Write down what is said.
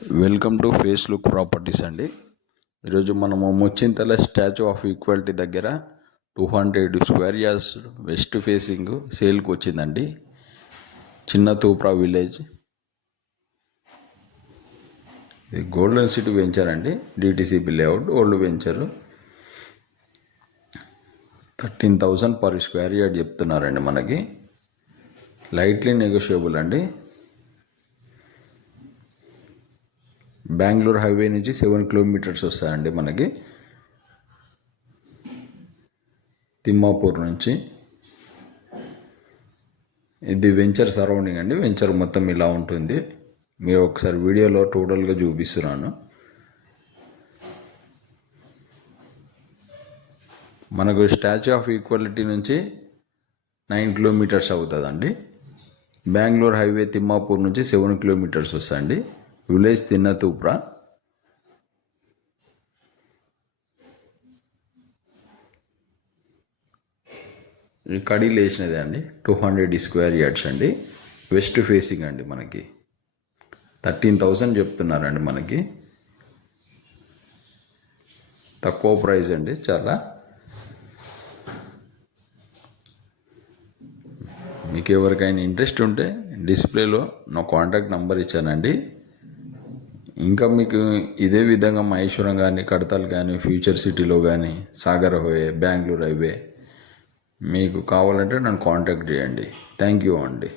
Welcome to face look properties అండి. ఈరోజు మనము ముచ్చింతల స్టాచ్యూ ఆఫ్ ఈక్వాలిటీ దగ్గర 200 స్క్వేర్ యార్డ్స్ వెస్ట్ ఫేసింగ్ సేల్కి వచ్చిందండి. చిన్న తూప్రా విలేజ్. ఇది గోల్డెన్ సిటీ వెంచర్ అండి. DTCP layout old venture. 13,000 per square yard చెప్తున్నారండి. మనకి లైట్లీ నెగోషియబుల్ అండి. బెంగళూరు హైవే నుంచి 7 కిలోమీటర్స్ వస్తాయండి మనకి. తిమ్మాపూర్ నుంచి. ఇది వెంచర్ సరౌండింగ్ అండి. వెంచర్ మొత్తం ఇలా ఉంటుంది. మీరు ఒకసారి వీడియోలో టోటల్గా చూపిస్తున్నాను. మనకు స్టాచ్యూ ఆఫ్ ఈక్వాలిటీ నుంచి 9 కిలోమీటర్స్ అవుతుందండి. బెంగళూరు హైవే తిమ్మాపూర్ నుంచి 7 కిలోమీటర్స్ వస్తాయండి. విలేజ్ తిన్నతూప్రా. కడీలు వేసినదే అండి. 200 స్క్వేర్ యార్డ్స్ అండి. వెస్ట్ ఫేసింగ్ అండి. మనకి 13,000 చెప్తున్నారండి. మనకి తక్కువ ప్రైస్ అండి. చాలా మీకు ఎవరికైనా ఇంట్రెస్ట్ ఉంటే డిస్ప్లేలో నా కాంటాక్ట్ నెంబర్ ఇచ్చానండి. ఇంకా మీకు ఇదే విధంగా మహేశ్వరం కానీ, కడతాల్ కానీ, ఫ్యూచర్ సిటీలో కానీ, సాగర్ హైవే, బెంగళూరు హైవే మీకు కావాలంటే నన్ను కాంటాక్ట్ చేయండి. థ్యాంక్ యూ అండి.